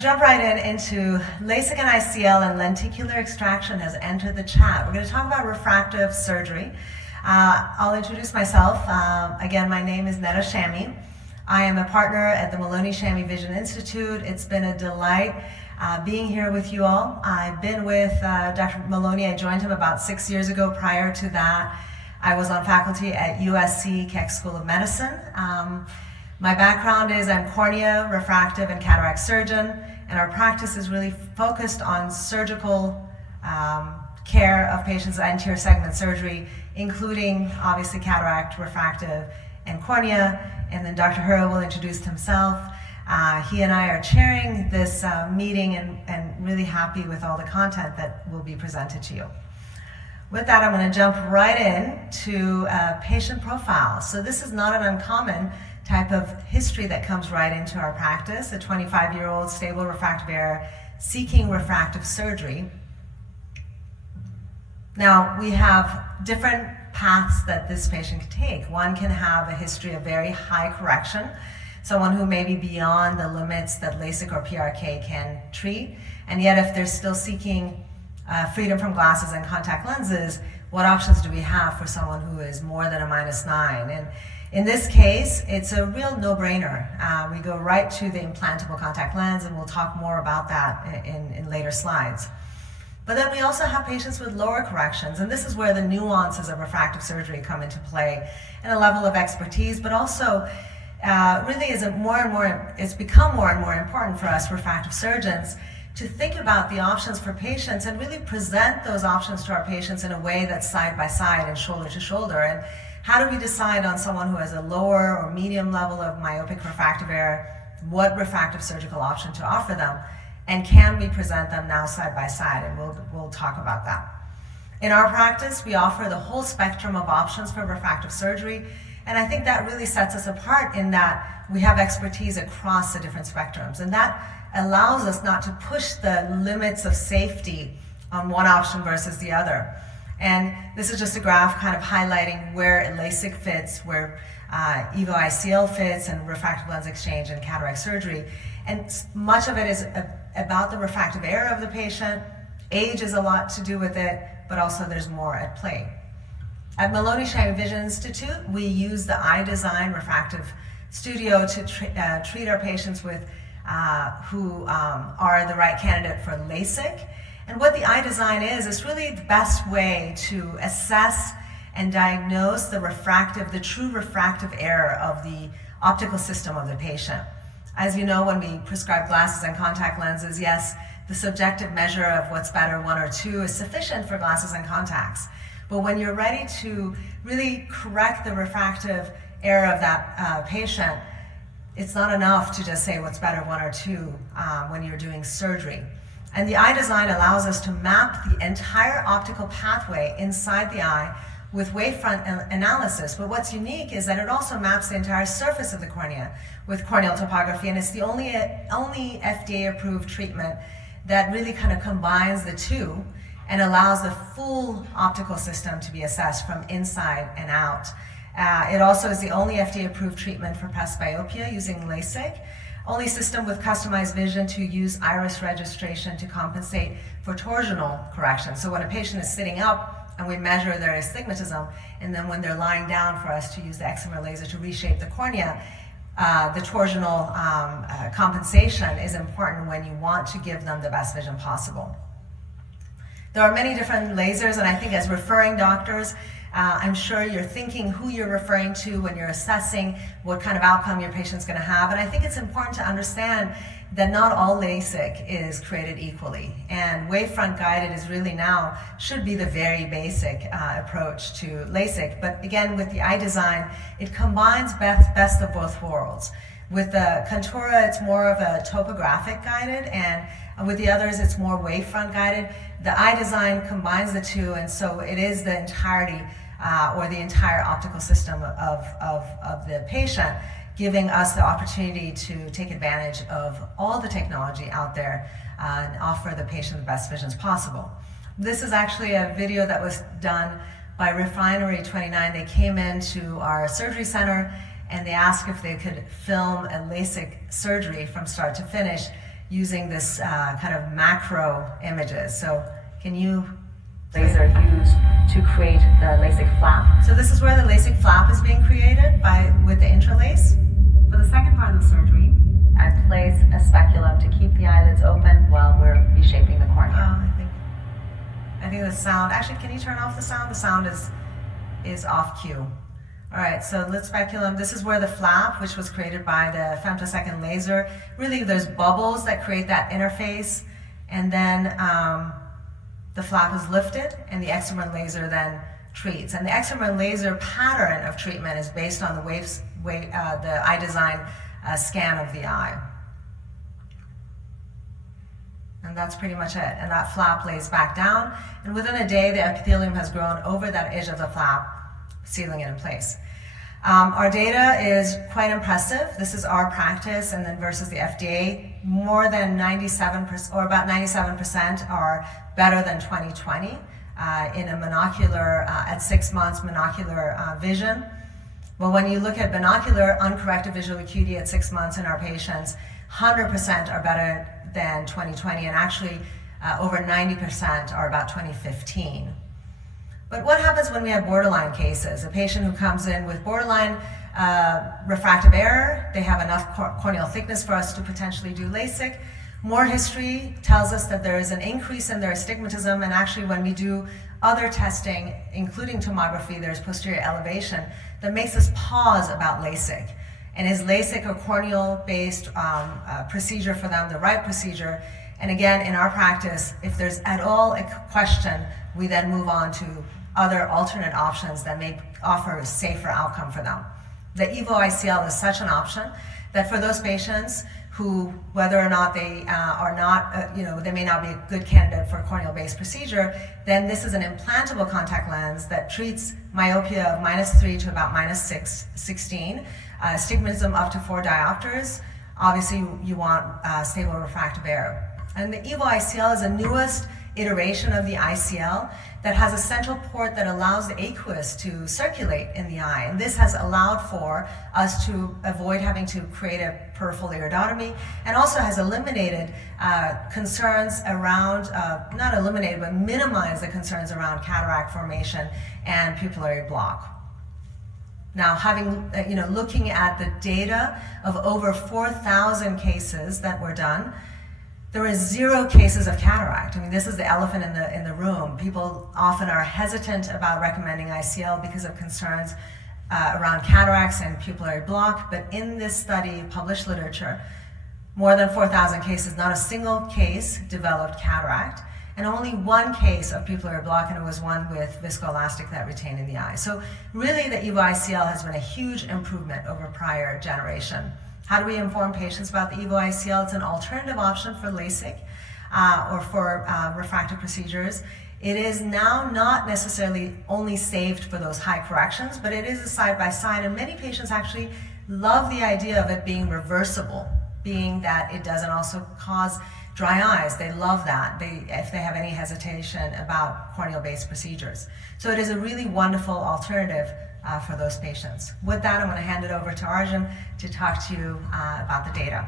Jump right into LASIK and ICL, and lenticular extraction has entered the chat. We're going to talk about refractive surgery. I'll introduce myself. Again, my name is Neda Shamie. I am a partner at the Maloney-Shamie Vision Institute. It's been a delight being here with you all. I've been with Dr. Maloney. I joined him about 6 years ago. Prior to that, I was on faculty at USC Keck School of Medicine. My background is I'm cornea, refractive, and cataract surgeon, and our practice is really focused on surgical care of patients with anterior segment surgery, including obviously cataract, refractive, and cornea. And then Dr. Hura will introduce himself. He and I are chairing this meeting and really happy with all the content that will be presented to you. With that, I'm going to jump right in to patient profile. So this is not an uncommon type of history that comes right into our practice. A 25-year-old stable refractive error seeking refractive surgery. Now, we have different paths that this patient can take. One can have a history of very high correction, someone who may be beyond the limits that LASIK or PRK can treat, and yet if they're still seeking freedom from glasses and contact lenses, what options do we have for someone who is more than a -9? And in this case, it's a real no-brainer. We go right to the implantable contact lens, and we'll talk more about that in later slides. But then we also have patients with lower corrections, and this is where the nuances of refractive surgery come into play, and a level of expertise, but also really it's become more and more important for us refractive surgeons to think about the options for patients and really present those options to our patients in a way that's side by side and shoulder to shoulder. And how do we decide on someone who has a lower or medium level of myopic refractive error, what refractive surgical option to offer them, and can we present them now side by side? And we'll talk about that. In our practice, we offer the whole spectrum of options for refractive surgery, and I think that really sets us apart in that we have expertise across the different spectrums, and that allows us not to push the limits of safety on one option versus the other. And this is just a graph kind of highlighting where LASIK fits, where EVO ICL fits, and refractive lens exchange and cataract surgery. And much of it is about the refractive error of the patient. Age is a lot to do with it, but also there's more at play. At Maloney-Shamie Vision Institute, we use the iDesign Refractive Studio to treat our patients with who are the right candidate for LASIK. And what the iDesign is really the best way to assess and diagnose the true refractive error of the optical system of the patient. As you know, when we prescribe glasses and contact lenses, yes, the subjective measure of what's better, 1 or 2, is sufficient for glasses and contacts. But when you're ready to really correct the refractive error of that patient, it's not enough to just say what's better, 1 or 2, when you're doing surgery. And the iDesign allows us to map the entire optical pathway inside the eye with wavefront analysis. But what's unique is that it also maps the entire surface of the cornea with corneal topography, and it's the only FDA-approved treatment that really kind of combines the two and allows the full optical system to be assessed from inside and out. It also is the only FDA-approved treatment for presbyopia using LASIK, only system with customized vision to use iris registration to compensate for torsional correction. So when a patient is sitting up and we measure their astigmatism, and then when they're lying down for us to use the excimer laser to reshape the cornea, the torsional compensation is important when you want to give them the best vision possible. There are many different lasers, and I think as referring doctors, I'm sure you're thinking who you're referring to when you're assessing what kind of outcome your patient's going to have. And I think it's important to understand that not all LASIK is created equally. And wavefront guided is really now should be the very basic approach to LASIK. But again, with the iDesign, it combines best of both worlds. With the Contura, it's more of a topographic guided, and with the others, it's more wavefront guided. The iDesign combines the two, and so it is the entirety or the entire optical system of the patient, giving us the opportunity to take advantage of all the technology out there and offer the patient the best visions possible. This is actually a video that was done by Refinery 29. They came into our surgery center and they asked if they could film a LASIK surgery from start to finish using this kind of macro images. So can you laser used to create the LASIK flap? So this is where the LASIK flap is being created with the interlace. For the second part of the surgery, I place a speculum to keep the eyelids open while we're reshaping the cornea. I think the sound, actually, can you turn off the sound? The sound is off cue. All right, so lid speculum, this is where the flap, which was created by the femtosecond laser, really there's bubbles that create that interface, and then the flap is lifted, and the excimer laser then treats. And the excimer laser pattern of treatment is based on the the eye design scan of the eye. And that's pretty much it. And that flap lays back down, and within a day, the epithelium has grown over that edge of the flap, sealing it in place. Our data is quite impressive. This is our practice, and then versus the FDA, more than 97%, or about 97% are better than 20/20 in a monocular, at 6 months, monocular vision. Well, when you look at binocular uncorrected visual acuity at 6 months in our patients, 100% are better than 20/20, and actually over 90% are about 2015. But what happens when we have borderline cases? A patient who comes in with borderline refractive error, they have enough corneal thickness for us to potentially do LASIK. More history tells us that there is an increase in their astigmatism, and actually when we do other testing, including tomography, there's posterior elevation that makes us pause about LASIK. And is LASIK a corneal-based procedure for them, the right procedure? And again, in our practice, if there's at all a question, we then move on to other alternate options that may offer a safer outcome for them. The EVO ICL is such an option that for those patients who, whether or not they are not, they may not be a good candidate for a corneal-based procedure, then this is an implantable contact lens that treats myopia of -3 to about -16, astigmatism up to 4 diopters. Obviously, you want stable refractive error. And the EVO ICL is the newest iteration of the ICL that has a central port that allows the aqueous to circulate in the eye. And this has allowed for us to avoid having to create a peripheral iridotomy, and also has eliminated concerns around, not eliminated, but minimized the concerns around cataract formation and pupillary block. Now, looking at the data of over 4,000 cases that were done, there is 0 cases of cataract. I mean, this is the elephant in the room. People often are hesitant about recommending ICL because of concerns around cataracts and pupillary block, but in this study, published literature, more than 4,000 cases, not a single case developed cataract, and only 1 case of pupillary block, and it was one with viscoelastic that retained in the eye. So really, the EVO ICL has been a huge improvement over prior generation. How do we inform patients about the EVO ICL? It's an alternative option for LASIK or for refractive procedures. It is now not necessarily only saved for those high corrections, but it is a side-by-side, and many patients actually love the idea of it being reversible, being that it doesn't also cause dry eyes. They love that, if they have any hesitation about corneal-based procedures. So it is a really wonderful alternative for those patients. With that, I'm going to hand it over to Arjan to talk to you about the data.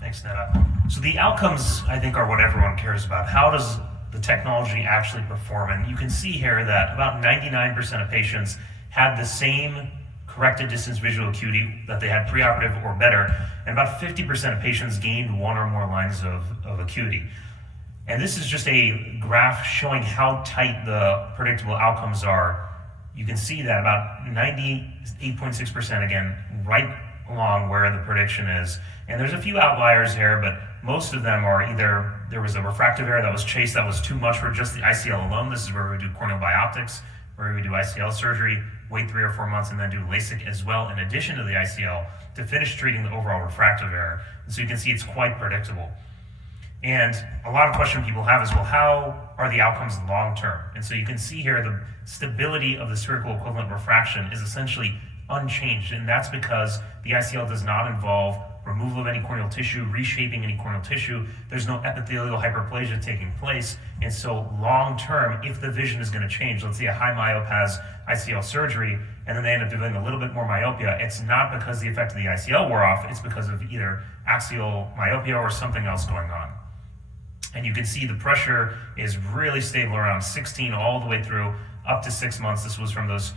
Thanks, Neda. So the outcomes, I think, are what everyone cares about. How does the technology actually perform? And you can see here that about 99% of patients had the same corrected distance visual acuity that they had preoperative or better, and about 50% of patients gained 1 or more lines of acuity. And this is just a graph showing how tight the predictable outcomes are. You can see that about 98.6%, again, right along where the prediction is. And there's a few outliers here, but most of them are either there was a refractive error that was chased that was too much for just the ICL alone. This is where we do corneal bioptics, where we do ICL surgery, wait 3 or 4 months, and then do LASIK as well, in addition to the ICL, to finish treating the overall refractive error. And so you can see it's quite predictable. And a lot of questions people have is, well, how are the outcomes long-term? And so you can see here the stability of the spherical equivalent refraction is essentially unchanged, and that's because the ICL does not involve removal of any corneal tissue, reshaping any corneal tissue. There's no epithelial hyperplasia taking place, and so long-term, if the vision is going to change, let's say a high myope has ICL surgery, and then they end up developing a little bit more myopia, it's not because the effect of the ICL wore off, it's because of either axial myopia or something else going on. And you can see the pressure is really stable around 16 all the way through up to 6 months. This was from those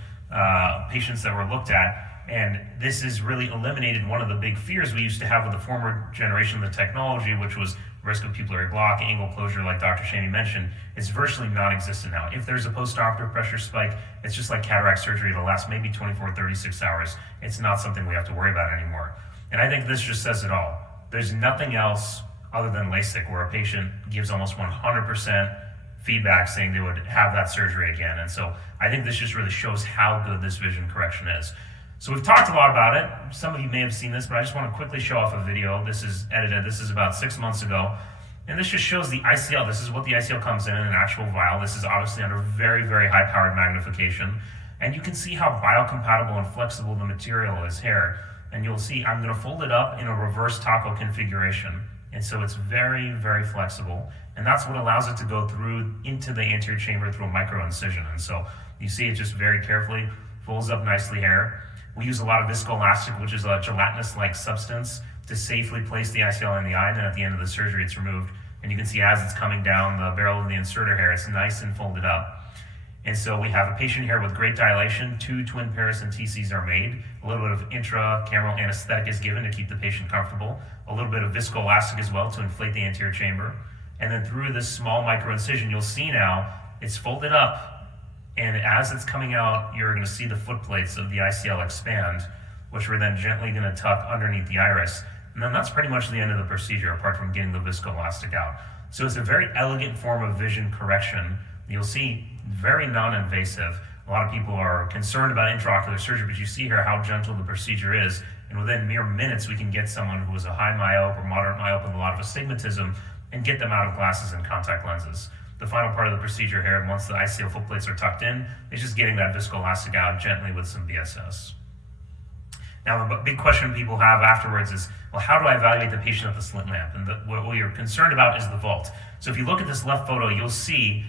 patients that were looked at. And this has really eliminated one of the big fears we used to have with the former generation of the technology, which was risk of pupillary block, angle closure, like Dr. Shamie mentioned. It's virtually non-existent now. If there's a postoperative pressure spike, it's just like cataract surgery. It'll last maybe 24, 36 hours. It's not something we have to worry about anymore. And I think this just says it all. There's nothing else other than LASIK where a patient gives almost 100% feedback saying they would have that surgery again. And so I think this just really shows how good this vision correction is. So we've talked a lot about it. Some of you may have seen this, but I just want to quickly show off a video. This is edited. This is about 6 months ago. And this just shows the ICL. This is what the ICL comes in an actual vial. This is obviously under very, very high-powered magnification. And you can see how biocompatible and flexible the material is here. And you'll see I'm going to fold it up in a reverse taco configuration. And so it's very, very flexible. And that's what allows it to go through into the anterior chamber through a micro incision. And so you see it just very carefully folds up nicely here. We use a lot of viscoelastic, which is a gelatinous-like substance, to safely place the ICL in the eye, and then at the end of the surgery, it's removed. And you can see as it's coming down the barrel of the inserter here, it's nice and folded up. And so we have a patient here with great dilation. 2 twin paracenteses are made. A little bit of intracameral anesthetic is given to keep the patient comfortable. A little bit of viscoelastic as well to inflate the anterior chamber. And then through this small microincision, you'll see now it's folded up. And as it's coming out, you're going to see the foot plates of the ICL expand, which we're then gently going to tuck underneath the iris. And then that's pretty much the end of the procedure, apart from getting the viscoelastic out. So it's a very elegant form of vision correction. You'll see very non-invasive. A lot of people are concerned about intraocular surgery, but you see here how gentle the procedure is. And within mere minutes, we can get someone who is a high myope or moderate myope with a lot of astigmatism and get them out of glasses and contact lenses. The final part of the procedure here, once the ICL foot plates are tucked in, is just getting that viscoelastic out gently with some BSS. Now, the big question people have afterwards is, well, how do I evaluate the patient at the slit lamp? And what you're concerned about is the vault. So if you look at this left photo, you'll see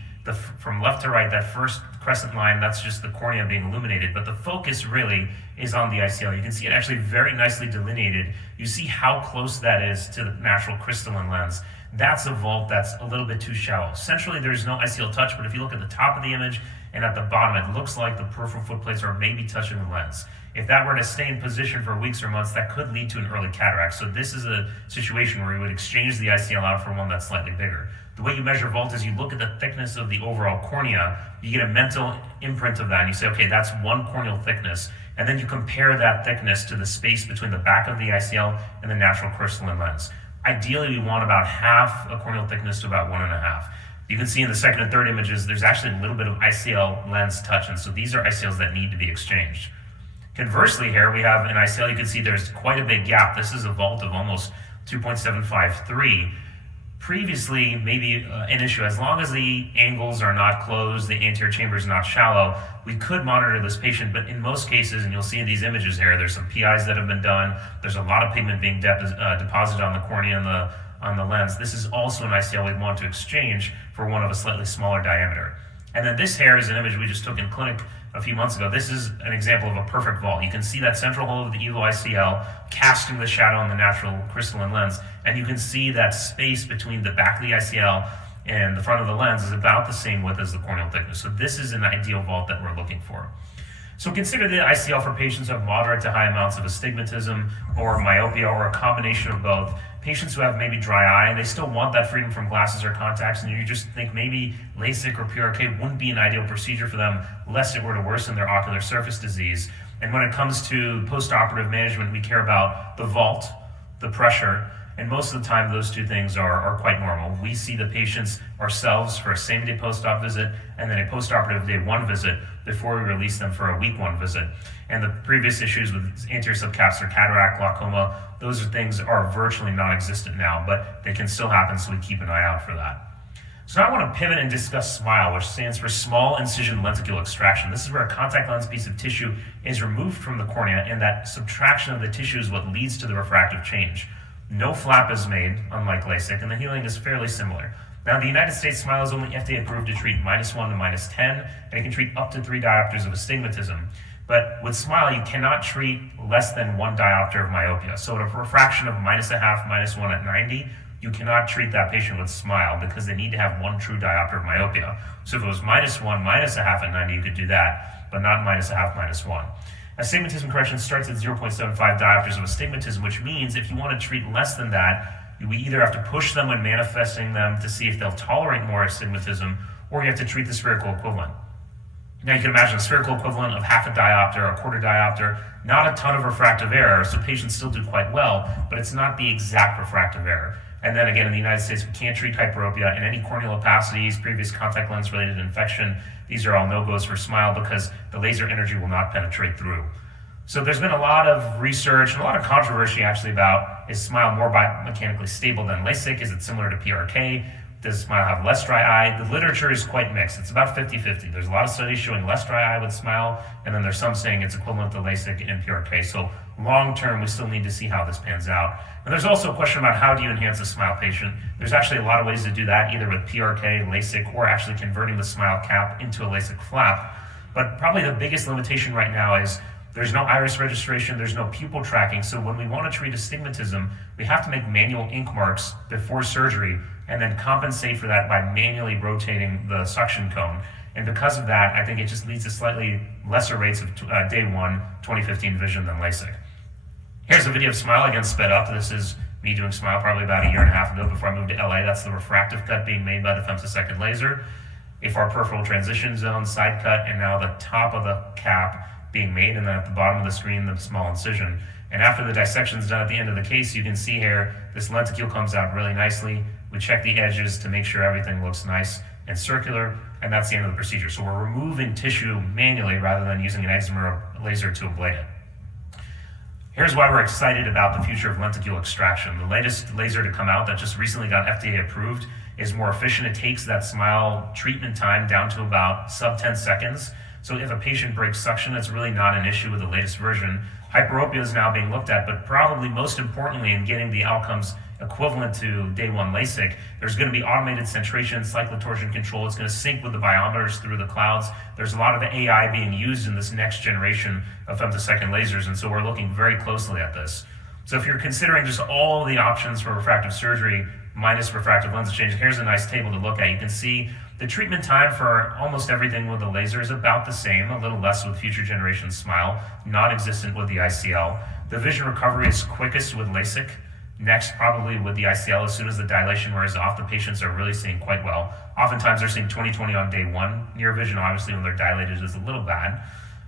from left to right, that first crescent line, that's just the cornea being illuminated, but the focus really is on the ICL. You can see it actually very nicely delineated. You see how close that is to the natural crystalline lens. That's a vault that's a little bit too shallow. Centrally, there's no ICL touch, but if you look at the top of the image and at the bottom, it looks like the peripheral foot plates are maybe touching the lens. If that were to stay in position for weeks or months, that could lead to an early cataract. So this is a situation where you would exchange the ICL out for one that's slightly bigger. The way you measure vault is you look at the thickness of the overall cornea, you get a mental imprint of that, and you say, okay, that's one corneal thickness, and then you compare that thickness to the space between the back of the ICL and the natural crystalline lens. Ideally, we want about half a corneal thickness to about 1.5. You can see in the second and third images, there's actually a little bit of ICL lens touch, and so these are ICLs that need to be exchanged. Conversely here, we have an ICL, you can see there's quite a big gap. This is a vault of almost 2.753. Previously, maybe an issue, as long as the angles are not closed, the anterior chamber is not shallow, we could monitor this patient, but in most cases, and you'll see in these images here, there's some PIs that have been done, there's a lot of pigment being deposited on the cornea and on the lens. This is also an ICL we'd want to exchange for one of a slightly smaller diameter. And then this here is an image we just took in clinic a few months ago. This is an example of a perfect vault. You can see that central hole of the EVO ICL casting the shadow on the natural crystalline lens, and you can see that space between the back of the ICL and the front of the lens is about the same width as the corneal thickness. So this is an ideal vault that we're looking for. So consider the ICL for patients who have moderate to high amounts of astigmatism or myopia or a combination of both. Patients who have maybe dry eye and they still want that freedom from glasses or contacts, and you just think maybe LASIK or PRK wouldn't be an ideal procedure for them lest it were to worsen their ocular surface disease. And when it comes to postoperative management, we care about the vault, the pressure, and most of the time those two things are quite normal. We see the patients ourselves for a same-day post-op visit and then a postoperative day 1 visit before we release them for a week 1 visit. And the previous issues with anterior subcapsular cataract, glaucoma, those things are virtually non-existent now, but they can still happen, so we keep an eye out for that. So now I want to pivot and discuss SMILE, which stands for Small Incision Lenticular Extraction. This is where a contact lens piece of tissue is removed from the cornea, and that subtraction of the tissue is what leads to the refractive change. No flap is made, unlike LASIK, and the healing is fairly similar. Now, in the United States, SMILE is only FDA approved to treat -1 to -10, and it can treat up to 3 diopters of astigmatism. But with SMILE, you cannot treat less than 1 diopter of myopia. So at a refraction of -0.5, -1 at 90, you cannot treat that patient with SMILE because they need to have 1 true diopter of myopia. So if it was -1, -0.5 at 90, you could do that, but not -0.5, -1. Astigmatism correction starts at 0.75 diopters of astigmatism, which means if you want to treat less than that, we either have to push them when manifesting them to see if they'll tolerate more astigmatism, or you have to treat the spherical equivalent. Now you can imagine a spherical equivalent of 0.5 diopter or 1/4 diopter, not a ton of refractive error, so patients still do quite well, but it's not the exact refractive error. And then again, in the United States, we can't treat hyperopia and any corneal opacities, previous contact lens related infection. These are all no-goes for SMILE because the laser energy will not penetrate through. So there's been a lot of research and a lot of controversy actually about, is SMILE more biomechanically stable than LASIK? Is it similar to PRK? Does SMILE have less dry eye? The literature is quite mixed. It's about 50-50. There's a lot of studies showing less dry eye with SMILE, and then there's some saying it's equivalent to LASIK and PRK. So long term, we still need to see how this pans out. And there's also a question about how do you enhance a SMILE patient. There's actually a lot of ways to do that, either with PRK, LASIK, or actually converting the SMILE cap into a LASIK flap. But probably the biggest limitation right now is there's no iris registration, there's no pupil tracking. So when we want to treat astigmatism, we have to make manual ink marks before surgery and then compensate for that by manually rotating the suction cone. And because of that, I think it just leads to slightly lesser rates of day 1 2015 vision than LASIK. Here's a video of SMILE, again sped up. This is me doing SMILE probably about 1.5 years ago before I moved to LA. That's the refractive cut being made by the femtosecond laser. AFR peripheral transition zone, side cut, and now the top of the cap being made, and then at the bottom of the screen, the small incision. And after the dissection is done at the end of the case, you can see here, this lenticule comes out really nicely. We check the edges to make sure everything looks nice and circular, and that's the end of the procedure. So we're removing tissue manually rather than using an excimer laser to ablate it. Here's why we're excited about the future of lenticular extraction. The latest laser to come out that just recently got FDA approved is more efficient. It takes that SMILE treatment time down to about sub 10 seconds. So if a patient breaks suction, it's really not an issue with the latest version. Hyperopia is now being looked at, but probably most importantly in getting the outcomes equivalent to day 1 LASIK, there's going to be automated centration, cyclotorsion control. It's going to sync with the biometers through the clouds. There's a lot of AI being used in this next generation of femtosecond lasers, and so we're looking very closely at this. So if you're considering just all the options for refractive surgery minus refractive lens exchange, here's a nice table to look at. You can see the treatment time for almost everything with the laser is about the same, a little less with future generation SMILE, non-existent with the ICL. The vision recovery is quickest with LASIK. Next, probably with the ICL, as soon as the dilation wears off, the patients are really seeing quite well. Oftentimes they're seeing 20/20 on day 1. Near vision, obviously, when they're dilated is a little bad.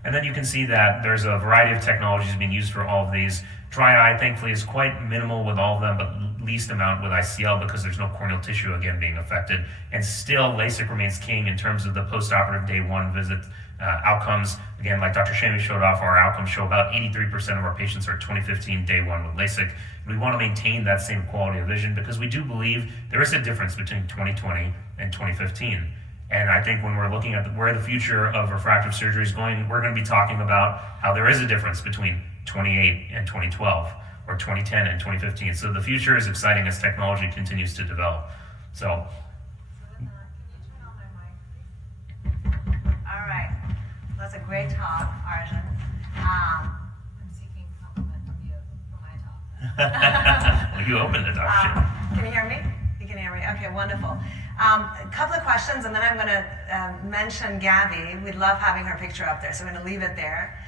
And then you can see that there's a variety of technologies being used for all of these. Dry eye, thankfully, is quite minimal with all of them, but least amount with ICL because there's no corneal tissue, again, being affected. And still, LASIK remains king in terms of the postoperative day 1 visit outcomes. Again, like Dr. Shamie showed off, our outcomes show about 83% of our patients are 2015 day 1 with LASIK. We want to maintain that same quality of vision because we do believe there is a difference between 2020 and 2015. And I think when we're looking at where the future of refractive surgery is going, we're going to be talking about how there is a difference between 2008 and 2012 or 2010 and 2015. So the future is exciting as technology continues to develop. So. Can you turn on my mic, please? All right. That's a great talk, Arjan. I'm seeking compliment from you for my talk. Well, you opened it, Dr. Shamie. Can you hear me? You can hear me? Okay, wonderful. A couple of questions, and then I'm going to mention Gabby. We'd love having her picture up there, so I'm going to leave it there.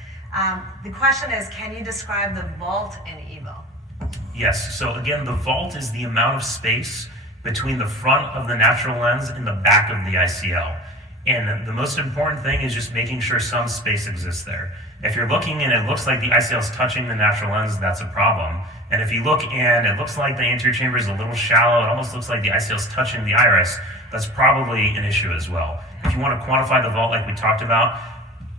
The question is, can you describe the vault in EVO? Yes, so again, the vault is the amount of space between the front of the natural lens and the back of the ICL. And the most important thing is just making sure some space exists there. If you're looking and it looks like the ICL is touching the natural lens, that's a problem. And if you look and it looks like the anterior chamber is a little shallow, it almost looks like the ICL is touching the iris, that's probably an issue as well. If you want to quantify the vault like we talked about,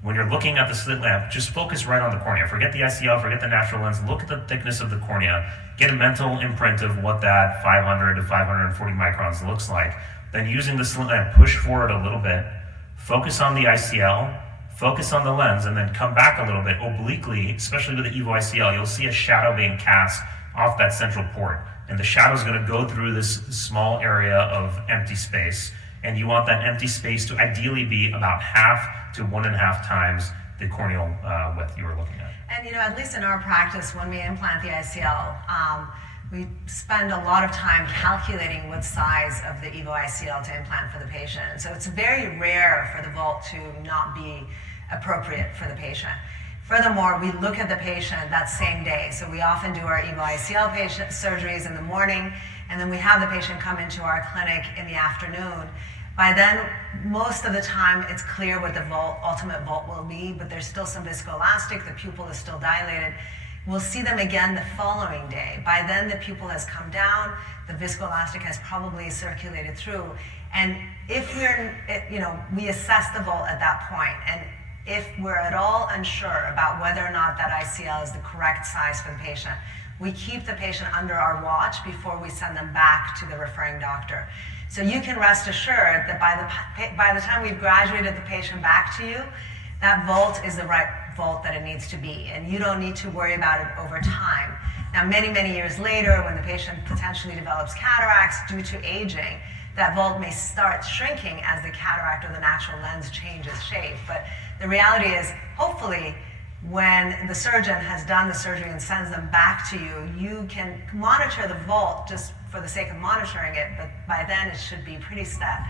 when you're looking at the slit lamp, just focus right on the cornea. Forget the ICL, forget the natural lens, look at the thickness of the cornea, get a mental imprint of what that 500 to 540 microns looks like. Then using the slit lamp, push forward a little bit, focus on the ICL, focus on the lens, and then come back a little bit obliquely, especially with the EVO ICL, you'll see a shadow being cast off that central port. And the shadow is going to go through this small area of empty space. And you want that empty space to ideally be about 1/2 to 1.5 times the corneal width you were looking at. And at least in our practice, when we implant the ICL, we spend a lot of time calculating what size of the EVO ICL to implant for the patient. So it's very rare for the vault to not be appropriate for the patient. Furthermore, we look at the patient that same day. So we often do our EVO ICL patient surgeries in the morning, and then we have the patient come into our clinic in the afternoon. By then, most of the time, it's clear what the ultimate vault will be, but there's still some viscoelastic, the pupil is still dilated. We'll see them again the following day. By then, the pupil has come down, the viscoelastic has probably circulated through, and if we assess the vault at that point, and if we're at all unsure about whether or not that ICL is the correct size for the patient, we keep the patient under our watch before we send them back to the referring doctor. So you can rest assured that by the time we've graduated the patient back to you, that vault is the right vault that it needs to be, and you don't need to worry about it over time. Now, many, many years later, when the patient potentially develops cataracts due to aging, that vault may start shrinking as the cataract or the natural lens changes shape. But the reality is, hopefully, when the surgeon has done the surgery and sends them back to you, you can monitor the vault just for the sake of monitoring it, but by then it should be pretty set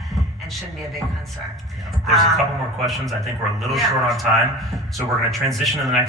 and shouldn't be a big concern. Yeah. There's a couple more questions. I think we're a little short on time, so we're going to transition to the next